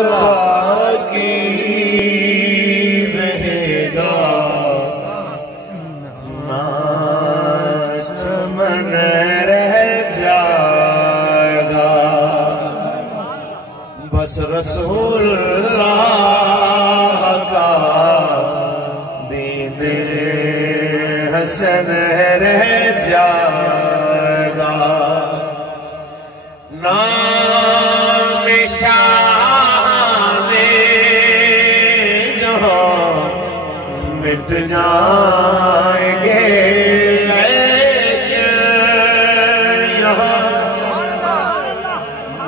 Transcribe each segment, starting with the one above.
باقی رہے گا نہ چمن رہ جائے گا بس رسول اللہ کا دین حسن رہ جائے گا نام شان جہاں مٹ جائیں گے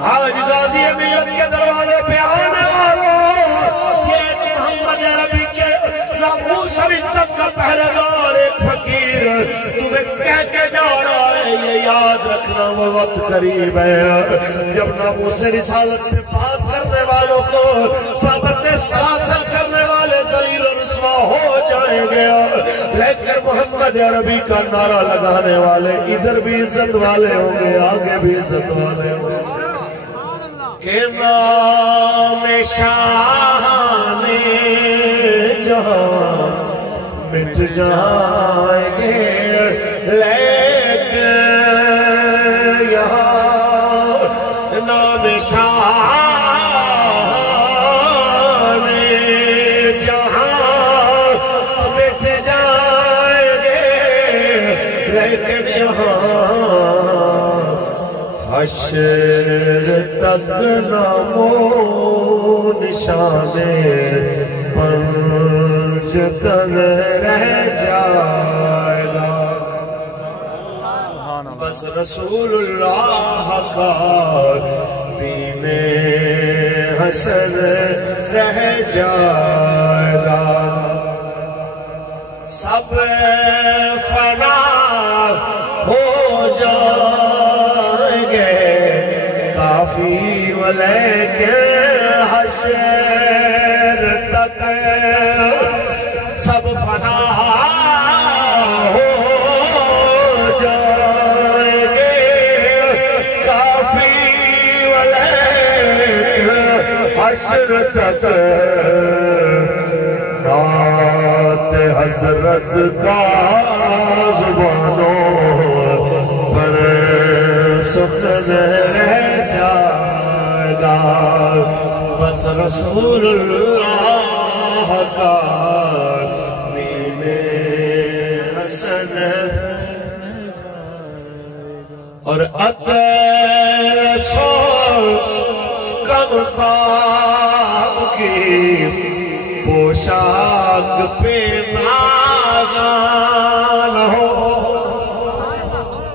آج غازی ملت کے دروازے پہ آنے والوں یہ محمد عربی کے ناموس اور عزت کا پہرےدار ایک فقیر تمہیں کہہ کے جا رہا ہے یہ یاد رکھنا وہ وقت قریب ہے جب ناموس رسالت پہ بات کرنے والوں کو پابند سلاسل کرنے والے ذلیل و رسوا ہو جائیں گے لیکن محمد عربی کا نعرہ لگانے والے ادھر بھی عزت والے ہوں گے آگے بھی عزت والے ہوں گے کہ نام شان جہاں مٹ جائیں گے لیکن یہاں نام شان جہاں مٹ جائیں گے لیکن یہاں حشر تک نام و نشان پنج تن رہ جائے گا بس رسول اللہ کا دین حسن رہ جائے گا سب فنا ہو جائیں گے کافی ولیکن حشر تک سب فنا ہو جائیں گے کافی ولیکن حشر تک نعت حضرت کا زبانوں پر سخن رہ جائے گا بس رسول اللہ کا دین حسن اور اتشو کم خواب کی پوشاک پہ نازان ہو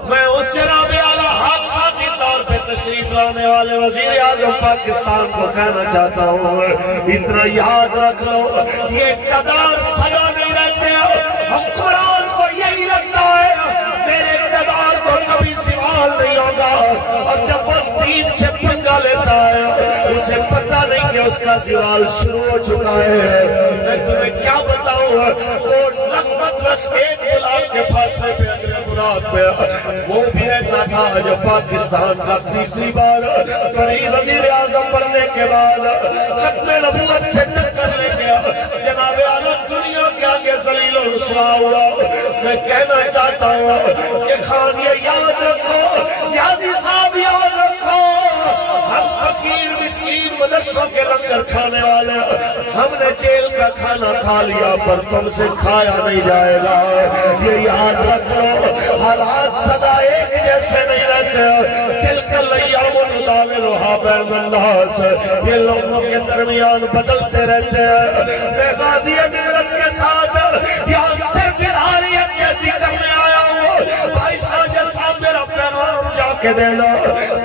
میں اس جناب اعلیٰ حادثاتی طور پہ تشریف لانے والے وزیر اعظم پاکستان کو کہنا چاہتا ہوں اتنا یاد رکھ لو یہ اقتدار سدا نہیں رہتے حکمران کو یہی لگتا ہے میرے اقتدار کو کبھی سوال نہیں ہوگا اور جب وہ دین سے پنگا لیتا ہے اسے پتہ نہیں کہ اس کا زوال شروع ہو چکا ہے میں تمہیں کیا بتاؤں وہ لغمت وسکیت علاق کے فاصلے پہ اگلے مراد پہ وہ بھی رہتا تھا جب پاکستان کا تیسری بار قریب وزیر اعظم بننے کے بعد ختم نبوت سے ٹکر لے گیا جناب اعلیٰ دنیا کے آگے ذلیل و رسوا ہوا میں کہنا چاہتا ہوں کہ خان یہ یاد رکھو یادی صاحب یاد رکھو ہم فقیر مسکین مدرسوں کے لنگر کھانے والے ہم نے جیل کا کھانا کھا لیا پر تم سے کھایا نہیں جائے گا یہ یاد رکھ لو حالات سدا ایک جیسے نہیں رہتے تلکل ایام نداولھا بین الناس یہ لوگوں کے درمیان بدلتے رہتے ہیں میں غازی ملت کے ساتھ یہاں صرف ادھاریت جیسی کرنے آیا ہوں بھائی ساجد صاحب میرا پیغام جا کے دے دو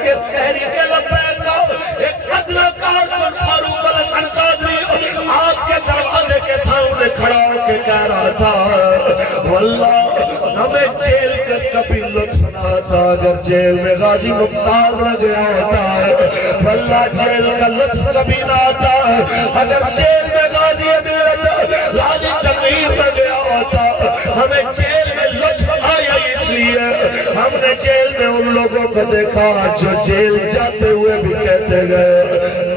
کہ تحریک لبیک کا ایک ادنا کارکن فاروق الحسن قادری آپ کے دروازے کے سامنے کھڑا ہو کے کہہ رہا تھا واللہ ہمیں جیل کا کبھی لطف نہ آتا اگر جیل میں غازی مختار نہ گیا ہوتا واللہ جیل کا لطف کبھی نہ آتا اگر جیل میں غازی ملت غازی تغییر نہ گیا ہوتا ہمیں جیل میں لطف آیا اس لیے ہم نے جیل میں ان لوگوں کو دیکھا جو جیل جاتے ہوئے بھی کہتے گئے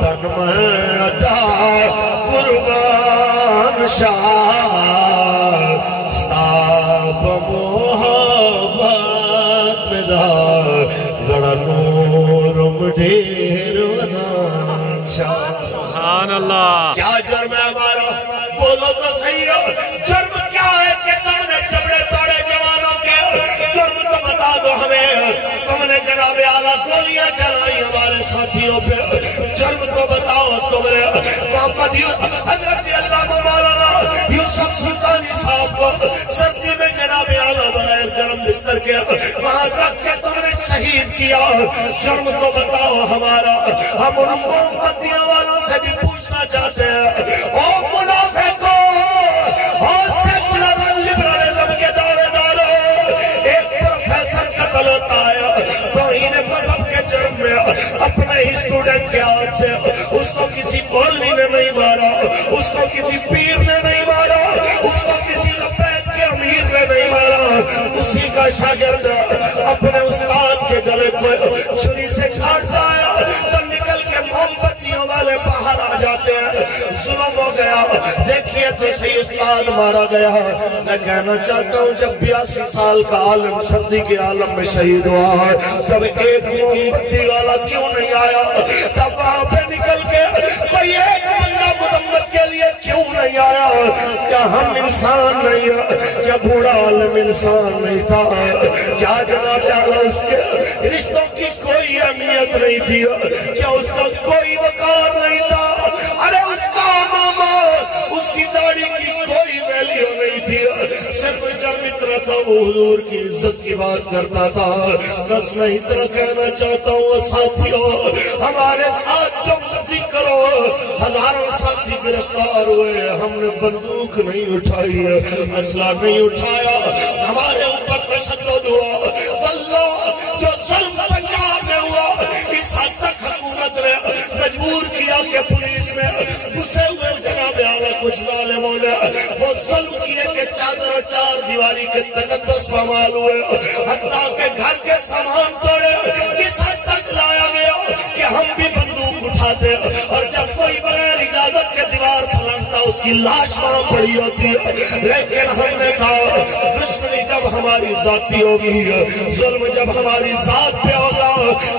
تن میں عطا قربان شاہ ستاپ محبت میں دار زڑا نورم ڈھیر ونان شاہ سبحان اللہ کیا جرم ہے ہمارا بولو تو صحیح ہو جرم کیا ہے کہ تم نے چمڑے توڑے جوانوں کے جرم تو بتا دو ہمیں تم نے جناب اعلیٰ گولیاں چلائی ہمارے ساتھیوں پہ جرم تو بتاؤ تم نے محمد حضرت علامہ مولانا یوسف سلطانی صاحب کو سردی میں جناب اعلیٰ بغیر گرم بستر کے وہاں رکھ کے تم نے شہید کیا جرم تو بتاؤ ہمارا ہم ان محمدیوں والوں سے بھی پوچھنا چاہتے ہیں او منافقوں اور سیکولر لبرلزم کے دورے دارو ایک پروفیسر قتل ہوتا ہے توہین مذہب کے جرم میں اپنے ہی اسٹوڈنٹ کے ہاتھ سے اس کو کسی مولوی نے نہیں مارا اس کو کسی پیر نے نہیں مارا اس کو کسی لبیک کے امیر نے نہیں مارا اسی کا شاگرد اپنے استاد کے گلے کو چھری سے کاٹتا ہے تو نکل کے محبتیوں والے باہر آ جاتے ہیں ظلم ہو گیا دیکھیے تو صحیح استاد مارا گیا میں کہنا چاہتا ہوں جب 82 سال کا عالم سردی کے عالم میں شہید ہوا ہے تب ایک محبتی والا کیوں نہیں آیا تب وہاں پہ نکل کے کوئی ایک بندہ مذمت کے لیے کیوں نہیں آیا کیا ہم انسان نہیں ہیں کیا بوڑھا عالم انسان نہیں تھا کیا جناب اعلیٰ اس کے رشتوں کی کوئی اہمیت نہیں تھی کیا اس کا کوئی وقار نہیں تھا ارے اس کا ماما اس کی داڑھی کی کوئی ویلیو نہیں تھی صرف جب اتنا تھا وہ حضور کی عزت کی بات کرتا تھا بس میں اتنا کہنا چاہتا ہوں ساتھیوں ہمارے ساتھ جو مرضی کرو ہزاروں ساتھی گرفتار ہوئے ہم نے بندوق نہیں اٹھائی اسلحہ نہیں اٹھایا ہمارے اوپر تشدد ہوا واللہ جو ظلم پنجاب میں ہوا اس حد تک حکومت نے مجبور کیا کہ پولیس میں گھسے ہوئے جناب اعلیٰ کچھ ظالموں نے وہ ظلم کیے کہ چادر و چار دیواری کے تقدس پامال ہوئے حتیٰ کہ گھر کے سامان توڑے اس حد تک لایا گیا کہ ہم بھی بندوق اٹھاتے اور جب کوئی بغیر اجازت کے دیوار پھلانتا اس کی لاش وہاں پڑی ہوتی ہے لیکن ہم نے کہا دشمنی جب ہماری ذاتی ہوگی ظلم جب ہماری ذات پہ ہوگا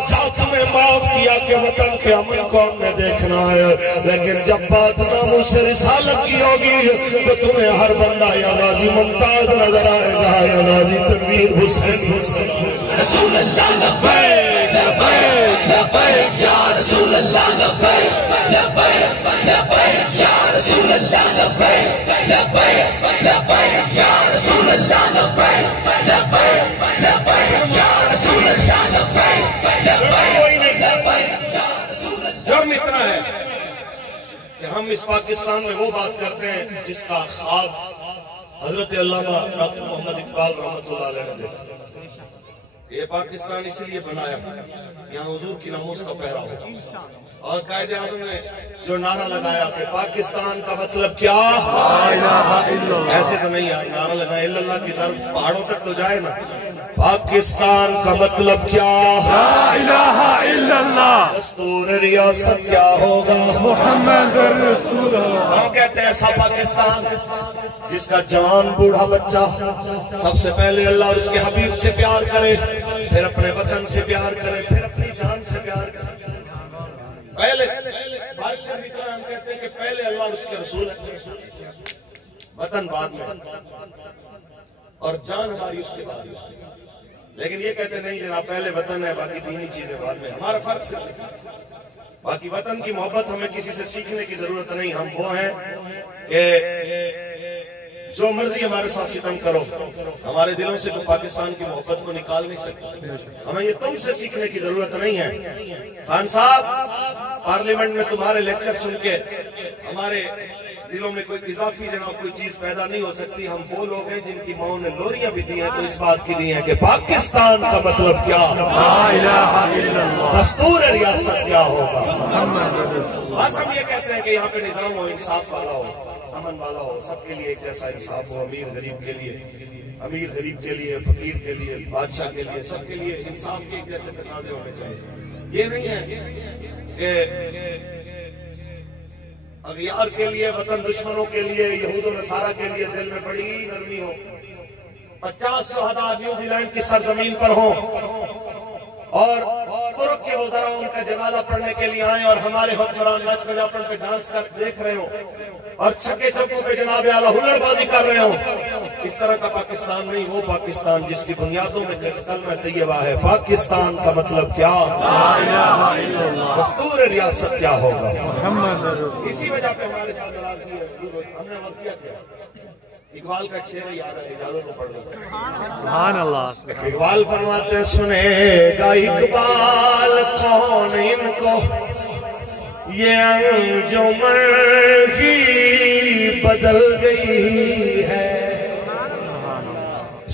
جب تمہیں معاف کیا کہ وطن کے امن کو ہم نے دیکھنا ہے لیکن جب بات ناموں سے رسالت کی ہوگی تو تمہیں ہر بندہ یا غازی ممتاز نظر آئے گا یا غازی تنویر حسین رسول اللہ لبیک لبیک لبیک یا رسول اللہ لبیک لبیک لبیک یا رسول اللہ لبیک لبیک لبیک یا رسول اللہ لبیک لبیک لبیک یا رسول اللہ لبیک لبیک جرم اتنا ہے کہ ہم اس پاکستان میں وہ بات کرتے ہیں جس کا خواب حضرت علامہ ڈاکٹر محمد اقبال رحمۃ اللہ علیہ نے دیکھا یہ پاکستان اسی لیے بنایا یہاں حضور کی ناموس کا پہرا ہوگا اور قائد اعظم نے جو نعرہ لگایا کہ پاکستان کا مطلب کیا ایسے تو نہیں یار نعرہ لگایا الا اللہ کی طرف پہاڑوں تک تو جائے نا پاکستان کا مطلب کیا لا الہ الا اللہ دستور ریاست کیا ہوگا محمد رسول اللہ ہم کہتے ہیں ایسا پاکستان جس کا جوان بوڑھا بچہ سب سے پہلے اللہ اور اس کے حبیب سے پیار کرے پھر اپنے وطن سے پیار کرے پھر اپنی جان سے پیار کرے پہلے ہم کہتے ہیں کہ پہلے اللہ اور اس کے رسول وطن بعد میں اور جان ہماری اس کے بعد لیکن یہ کہتے نہیں جناب پہلے وطن ہے باقی دینی چیزیں بعد میں ہمارا فرق صرف باقی وطن کی محبت ہمیں کسی سے سیکھنے کی ضرورت نہیں ہم وہ ہیں کہ جو مرضی ہمارے ساتھ ستم کرو ہمارے دلوں سے تو پاکستان کی محبت کو نکال نہیں سکتے ہمیں یہ تم سے سیکھنے کی ضرورت نہیں ہے خان صاحب پارلیمنٹ میں تمہارے لیکچر سن کے ہمارے دلوں میں کوئی اضافی جناب کوئی چیز پیدا نہیں ہو سکتی ہم وہ لوگ ہیں جن کی ماؤں نے لوریاں بھی دی ہیں تو اس بات کی دی ہیں کہ پاکستان کا مطلب کیا دستور ریاست کیا ہوگا بس ہم یہ کہتے ہیں کہ یہاں پہ نظام ہو انصاف والا ہو امن والا ہو سب کے لیے ایک جیسا انصاف ہو امیر غریب کے لیے فقیر کے لیے بادشاہ کے لیے سب کے لیے انصاف کے ایک جیسے تقاضے ہونے چاہیے یہ نہیں ہے کہ اغیار کے لیے، وطن دشمنوں کے لیے، یہود و نصارہ کے لیے دل میں بڑی نرمی ہو. 50 شہداء نیوزی لینڈ کی سرزمین پر ہوں اور ترک کے وزراء ان کا جنازہ پڑھنے کے لیے آئیں اور ہمارے حکمران نچ بجا پڑھ پہ ڈانس کر دیکھ رہے ہوں اور چھکے چوکوں پہ جناب اعلیٰ ہنر بازی کر رہے ہوں. اس طرح کا پاکستان نہیں، وہ پاکستان جس کی بنیادوں میں کلمہ طیبہ ہے. پاکستان کا مطلب کیا؟ دستور ریاست کیا ہوگا؟ اسی وجہ پہ ہمارے ساتھ ناراضگی ہے. ہم نے وقت کیا کیا؟ اقبال کا شعر یاد ہے، اجازت تو پڑھ لو. سبحان اللہ. اقبال فرماتے ہیں سنے گا اقبال کون ان کو یہ انجمن ہی بدل گئی ہے.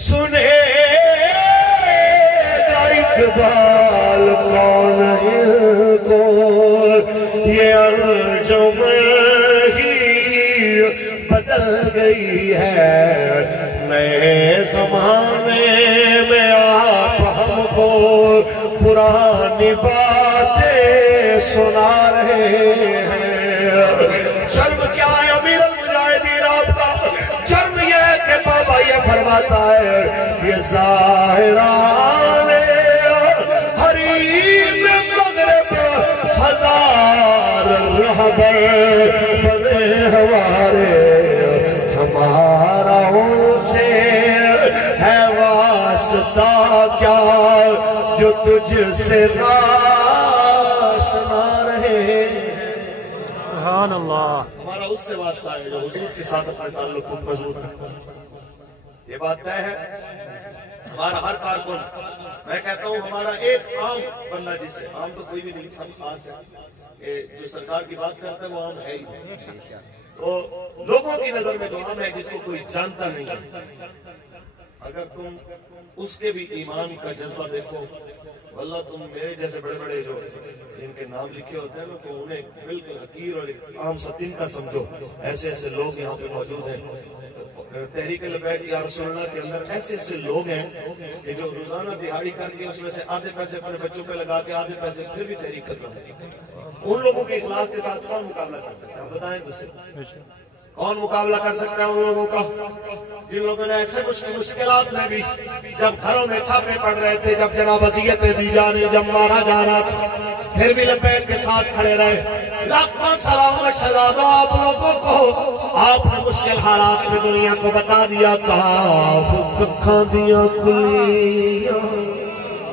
سنے گا اقبال کون ان کو یہ انجمن ہی بدل گئی ہے. نئے زمانے میں آپ ہم کو پرانی باتیں سنا رہے ہیں. جرم کیا ہے امیر المجاہدین آپ کا؟ جرم یہ ہے کہ بابا یہ فرماتا ہے یہ ظاہران حریم مغرب ہزار رہبر بنے ہمارے، ہمارا ان سے ہے واسطہ کیا جو تجھ سے آشنا رہے. سبحان اللہ. ہمارا اس سے واسطہ ہے جو حضور کے ساتھ اپنے تعلق کو مضبوط ہے. یہ بات طے ہے. ہمارا ہر کارکن، میں کہتا ہوں ہمارا ایک عام بندہ جس سے، عام تو کوئی بھی نہیں، سب خاص ہے، جو سرکار کی بات کرتا ہے وہ عام ہے ہی. تو لوگوں کی نظر میں جو عام ہے جس کو کوئی جانتا نہیں ہے، اگر تم اس کے بھی ایمان کا جذبہ دیکھو، واللہ تم میرے جیسے بڑے بڑے جو جن کے نام لکھے ہوتے ہیں تو انہیں بالکل حقیر اور عام ستین کا سمجھو. ایسے ایسے لوگ یہاں پہ موجود ہیں. تحریک لبیک یا رسول اللہ کے اندر ایسے ایسے لوگ ہیں کہ جو روزانہ دہاڑی کر کے اس میں سے آدھے پیسے اپنے بچوں پہ لگا کے آدھے پیسے پھر بھی تحریک کرتے ہیں. ان لوگوں کے اخلاص کے ساتھ کون مقابلہ کر سکتا ہے؟ بتائیں تو صحیح. کون مقابلہ کر سکتا ہے ان لوگوں کا جن لوگوں نے ایسے مشکلات میں بھی، جب گھروں میں چھاپے پڑ رہے تھے، جب جناب اذیتیں دی جا رہی، جب مارا جا رہا تھا، پھر بھی لبیک کے ساتھ کھڑے رہے. لاکھوں سلام و شہادت آپ لوگوں کو. آپ نے مشکل حالات میں دنیا کو بتا دیا، کہا ککھاں دیاں کلیاں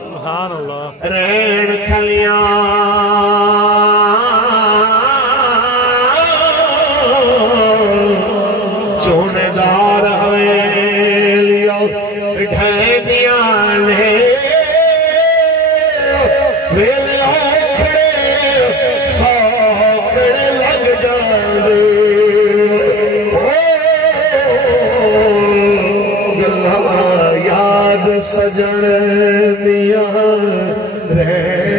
سبحان اللہ. رین کھلیاں چونے دار حویلیاں ڈھیندیاں لے ویلیاں کھڑے سوکڑے لگ جاندے. گلہ یاد سجن دیاں رہے